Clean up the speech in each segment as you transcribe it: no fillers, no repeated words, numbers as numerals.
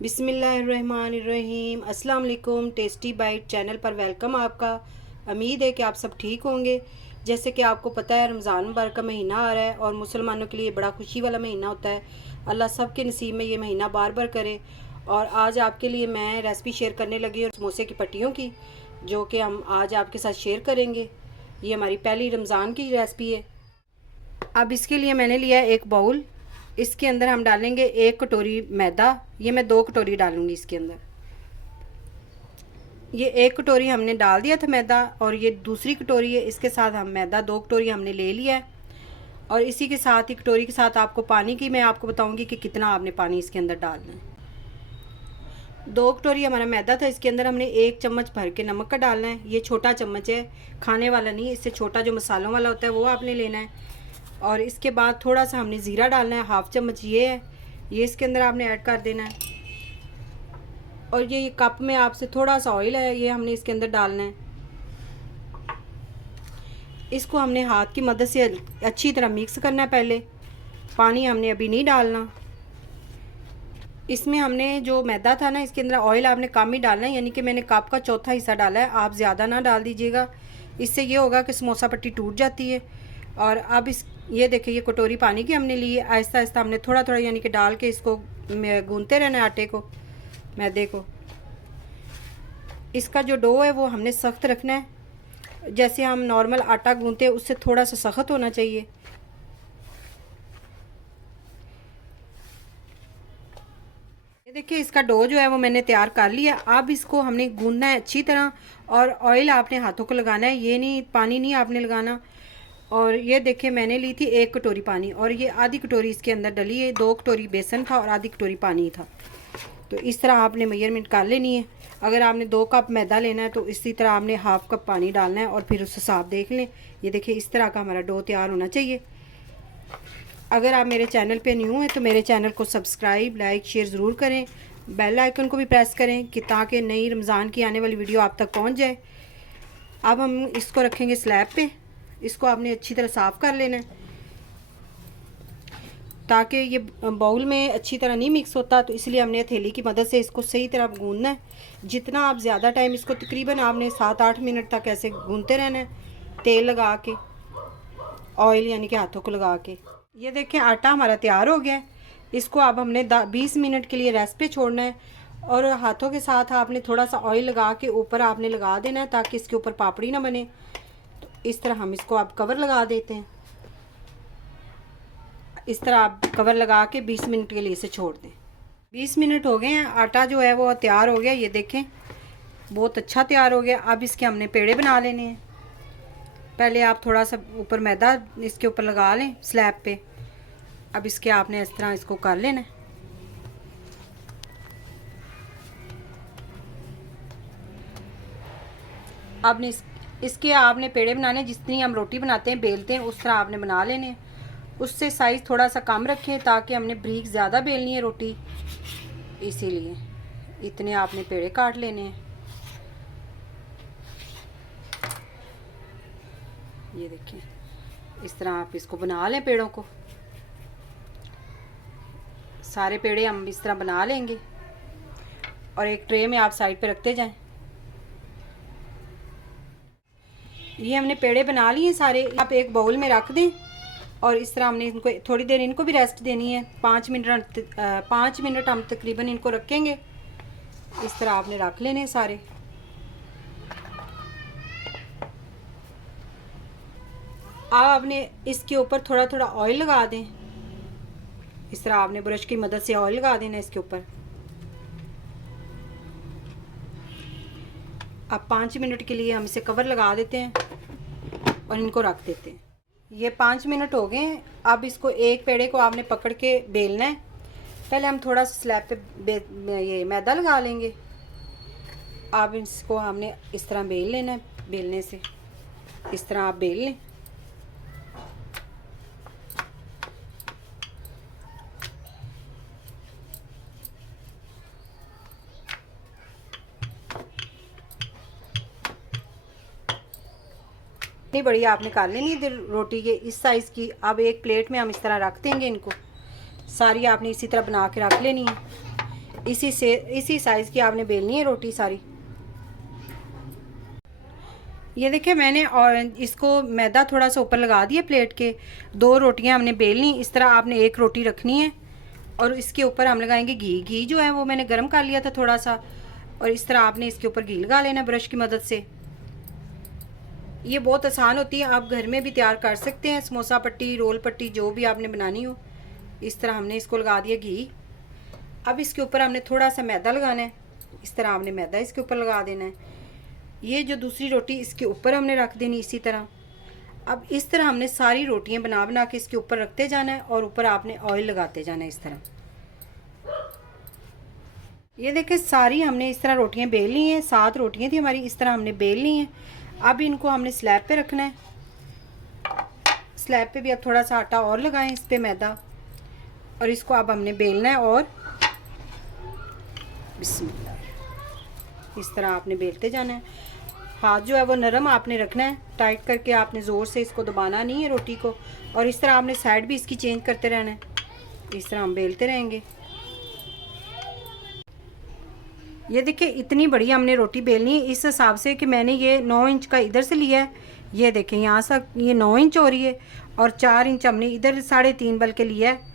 बिस्मिल्लाहिर्रहमानिर्रहीम। अस्सलाम वालेकुम। टेस्टी बाइट चैनल पर वेलकम आपका। उम्मीद है कि आप सब ठीक होंगे। जैसे कि आपको पता है, रमज़ान मुबारक का महीना आ रहा है और मुसलमानों के लिए बड़ा खुशी वाला महीना होता है। अल्लाह सब के नसीब में ये महीना बार बार करे। और आज आपके लिए मैं रेसिपी शेयर करने लगी हूँ समोसे की पट्टियों की, जो कि हम आज आपके साथ शेयर करेंगे। ये हमारी पहली रमज़ान की रेसिपी है। अब इसके लिए मैंने लिया एक बाउल। इसके अंदर हम डालेंगे 1 कटोरी मैदा। ये मैं 2 कटोरी डालूंगी इसके अंदर। ये 1 कटोरी हमने डाल दिया था मैदा, और ये दूसरी कटोरी है, इसके साथ हम मैदा 2 कटोरी हमने ले लिया है। और इसी के साथ ही कटोरी के साथ आपको पानी की मैं आपको बताऊंगी कि कितना आपने पानी इसके अंदर डालना है। 2 कटोरी हमारा मैदा था, इसके अंदर हमने 1 चम्मच भर के नमक का डालना है। ये छोटा चम्मच है, खाने वाला नहीं, इससे छोटा जो मसालों वाला होता है वो आपने लेना है। और इसके बाद थोड़ा सा हमने ज़ीरा डालना है, 1/2 चम्मच ये है, ये इसके अंदर आपने ऐड कर देना है। और ये कप में आपसे थोड़ा सा ऑयल है, ये हमने इसके अंदर डालना है। इसको हमने हाथ की मदद से अच्छी तरह मिक्स करना है। पहले पानी हमने अभी नहीं डालना। इसमें हमने जो मैदा था ना, इसके अंदर ऑयल आपने कम ही डालना है, यानी कि मैंने कप का चौथा हिस्सा डाला है, आप ज़्यादा ना डाल दीजिएगा। इससे ये होगा कि समोसा पट्टी टूट जाती है। और अब ये देखिए, ये कटोरी पानी की हमने ली है। आहिस्ता आहिस्ता हमने थोड़ा थोड़ा यानी कि डाल के इसको गूंथते रहना है, आटे को, मैदे को। इसका जो डो है वो हमने सख्त रखना है। जैसे हम नॉर्मल आटा गूंथते हैं उससे थोड़ा सा सख्त होना चाहिए। ये देखिए, इसका डो जो है वो मैंने तैयार कर लिया। अब इसको हमने गूंदना है अच्छी तरह, और ऑयल आपने हाथों को लगाना है, ये नहीं, पानी नहीं आपने लगाना। और ये देखिए, मैंने ली थी 1 कटोरी पानी, और ये आधी कटोरी इसके अंदर डली है। 2 कटोरी बेसन था और आधी कटोरी पानी था। तो इस तरह आपने मेजरमेंट कर लेनी है। अगर आपने 2 कप मैदा लेना है तो इसी तरह आपने 1/2 कप पानी डालना है, और फिर उससे साफ देख लें। ये देखिए, इस तरह का हमारा डो तैयार होना चाहिए। अगर आप मेरे चैनल पे न्यू हैं तो मेरे चैनल को सब्सक्राइब, लाइक, शेयर ज़रूर करें। बेल आइकन को भी प्रेस करें कि ताकि नई रमज़ान की आने वाली वीडियो आप तक पहुंच जाए। अब हम इसको रखेंगे स्लैब पे। इसको आपने अच्छी तरह साफ़ कर लेना है, ताकि ये बाउल में अच्छी तरह नहीं मिक्स होता, तो इसलिए हमने हथेली की मदद से इसको सही तरह गूंदना है। जितना आप ज़्यादा टाइम इसको, तकरीबन आपने 7-8 मिनट तक ऐसे गूंदते रहना है, तेल लगा के, ऑयल यानी कि हाथों को लगा के। ये देखें, आटा हमारा तैयार हो गया है। इसको अब हमने 20 मिनट के लिए रेस्ट पे छोड़ना है, और हाथों के साथ आपने थोड़ा सा ऑयल लगा के ऊपर आपने लगा देना है, ताकि इसके ऊपर पापड़ी ना बने। तो इस तरह हम इसको अब कवर लगा देते हैं। इस तरह आप कवर लगा के 20 मिनट के लिए इसे छोड़ दें। 20 मिनट हो गए हैं, आटा जो है वो तैयार हो गया। ये देखें, बहुत अच्छा तैयार हो गया। अब इसके हमने पेड़े बना लेने हैं। पहले आप थोड़ा सा ऊपर मैदा इसके ऊपर लगा लें स्लैब पे। अब इसके आपने इस तरह इसको कर लेना है। आपने इसके आपने पेड़े बनाने, जितनी हम रोटी बनाते हैं, बेलते हैं, उस तरह आपने बना लेने हैं। उससे साइज़ थोड़ा सा कम रखें, ताकि हमने बारीक ज़्यादा बेलनी है रोटी, इसीलिए इतने आपने पेड़े काट लेने हैं। ये देखिए, इस तरह आप इसको बना लें पेड़ों को। सारे पेड़े हम इस तरह बना लेंगे, और एक ट्रे में आप साइड पे रखते जाएं। ये हमने पेड़े बना लिए सारे, आप एक बाउल में रख दें। और इस तरह हमने इनको थोड़ी देर, इनको भी रेस्ट देनी है, 5 मिनट हम तकरीबन इनको रखेंगे। इस तरह आपने रख लेने सारे। अब आपने इसके ऊपर थोड़ा थोड़ा ऑयल लगा दें। इस तरह आपने ब्रश की मदद से ऑयल लगा देना इसके ऊपर। अब 5 मिनट के लिए हम इसे कवर लगा देते हैं और इनको रख देते हैं। ये 5 मिनट हो गए हैं। अब इसको, एक पेड़े को आपने पकड़ के बेलना है। पहले हम थोड़ा सा स्लैब पे ये मैदा लगा लेंगे। अब इसको हमने इस तरह बेल लेना है। बेलने से इस तरह आप बेल लें। इतनी बढ़िया आपने कर लेनी है रोटी के इस साइज़ की। अब एक प्लेट में हम इस तरह रख देंगे इनको। सारी आपने इसी तरह बना के रख लेनी है। इसी साइज़ की आपने बेलनी है रोटी सारी। ये देखिए मैंने और इसको मैदा थोड़ा सा ऊपर लगा दिया प्लेट के। 2 रोटियां हमने बेलनी, इस तरह आपने 1 रोटी रखनी है और इसके ऊपर हम लगाएंगे घी। घी जो है वो मैंने गर्म कर लिया था थोड़ा सा, और इस तरह आपने इसके ऊपर घी लगा लेना ब्रश की मदद से। ये बहुत आसान होती है, आप घर में भी तैयार कर सकते हैं। समोसा पट्टी, रोल पट्टी, जो भी आपने बनानी हो। इस तरह हमने इसको लगा दिया घी। अब इसके ऊपर हमने थोड़ा सा मैदा लगाना है। इस तरह आपने मैदा इसके ऊपर लगा देना है। ये जो दूसरी रोटी इसके ऊपर हमने रख देनी इसी तरह। अब इस तरह हमने सारी रोटियां बना बना के इसके ऊपर रखते जाना है और ऊपर आपने ऑयल लगाते जाना है इस तरह। ये देखें सारी हमने इस तरह रोटियां बेल ली हैं। 7 रोटियां थी हमारी, इस तरह हमने बेल ली हैं। अब इनको हमने स्लैब पे रखना है। स्लैब पे भी अब थोड़ा सा आटा और लगाएं इस पे मैदा, और इसको अब हमने बेलना है और बिस्मिल्लाह इस तरह आपने बेलते जाना है। हाथ जो है वो नरम आपने रखना है, टाइट करके आपने ज़ोर से इसको दबाना नहीं है रोटी को। और इस तरह आपने साइड भी इसकी चेंज करते रहना है। इस तरह हम बेलते रहेंगे। ये देखिए इतनी बड़ी हमने रोटी बेलनी है, इस हिसाब से कि मैंने ये 9 इंच का इधर से लिया है। ये देखें यहाँ से ये 9 इंच हो रही है और 4 इंच हमने इधर 3.5 बल्कि लिया है।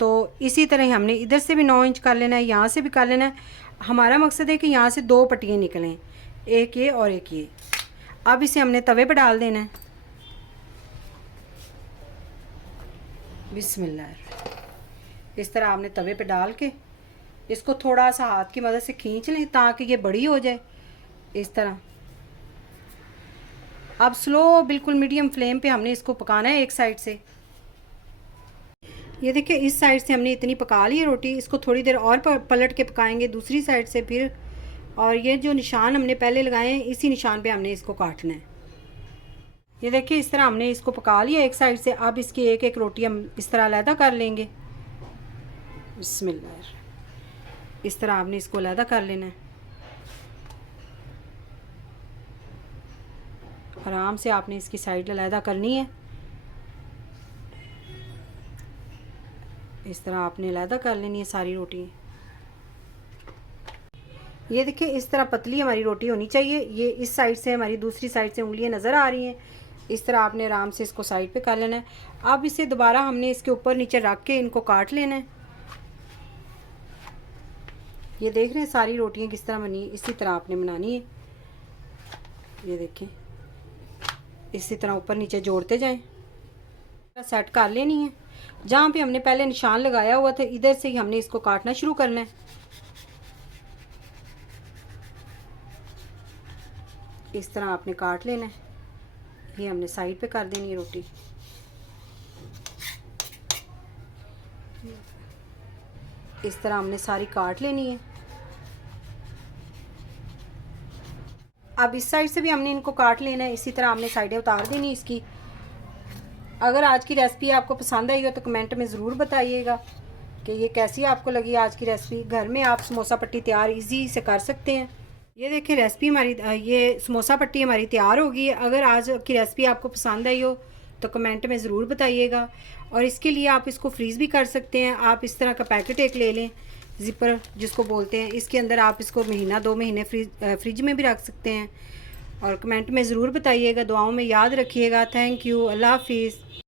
तो इसी तरह ही हमने इधर से भी 9 इंच कर लेना है, यहाँ से भी कर लेना है। हमारा मकसद है कि यहाँ से 2 पट्टियाँ निकलें, एक ये और एक ये। अब इसे हमने तवे पे डाल देना है। बिस्मिल्लाह इस तरह आपने तवे पे डाल के इसको थोड़ा सा हाथ की मदद से खींच लें ताकि ये बड़ी हो जाए इस तरह। अब स्लो बिल्कुल मीडियम फ्लेम पे हमने इसको पकाना है एक साइड से। ये देखिए इस साइड से हमने इतनी पका ली है रोटी, इसको थोड़ी देर और पलट के पकाएंगे दूसरी साइड से फिर। और ये जो निशान हमने पहले लगाए हैं इसी निशान पे हमने इसको काटना है। ये देखिए इस तरह हमने इसको पका लिया एक साइड से। अब इसकी एक एक रोटी हम इस तरह अलहदा कर लेंगे। बिस्मिल्लाह इस तरह आपने इसको अलहदा कर लेना है। आराम से आपने इसकी साइड अलहदा करनी है। इस तरह आपने अलहदा कर लेनी है सारी रोटी। ये देखिए इस तरह पतली हमारी रोटी होनी चाहिए। ये इस साइड से हमारी दूसरी साइड से उंगलियां नज़र आ रही हैं। इस तरह आपने आराम से इसको साइड पे कर लेना है। अब इसे दोबारा हमने इसके ऊपर नीचे रख के इनको काट लेना है। ये देख रहे हैं सारी रोटियां किस तरह बनी, इसी तरह आपने बनानी है। ये देखें इसी तरह ऊपर नीचे जोड़ते जाएं, सेट कर लेनी है। जहाँ पे हमने पहले निशान लगाया हुआ था इधर से ही हमने इसको काटना शुरू करना है। इस तरह आपने काट लेना है। ये हमने साइड पे कर देनी है रोटी। इस तरह हमने सारी काट लेनी है। अब इस साइड से भी हमने इनको काट लेना है। इसी तरह हमने साइडें उतार देनी इसकी। अगर आज की रेसिपी आपको पसंद आई हो तो कमेंट में ज़रूर बताइएगा कि ये कैसी आपको लगी आज की रेसिपी। घर में आप समोसा पट्टी तैयार इजी से कर सकते हैं। ये देखें रेसिपी हमारी, ये समोसा पट्टी हमारी तैयार होगी। अगर आज की रेसिपी आपको पसंद आई हो तो कमेंट में ज़रूर बताइएगा। और इसके लिए आप इसको फ्रीज़ भी कर सकते हैं। आप इस तरह का पैकेट एक ले लें, ज़िपर जिसको बोलते हैं। इसके अंदर आप इसको महीना 2 महीने फ्रिज में भी रख सकते हैं। और कमेंट में ज़रूर बताइएगा। दुआओं में याद रखिएगा। Thank you. अल्लाह हाफिज़।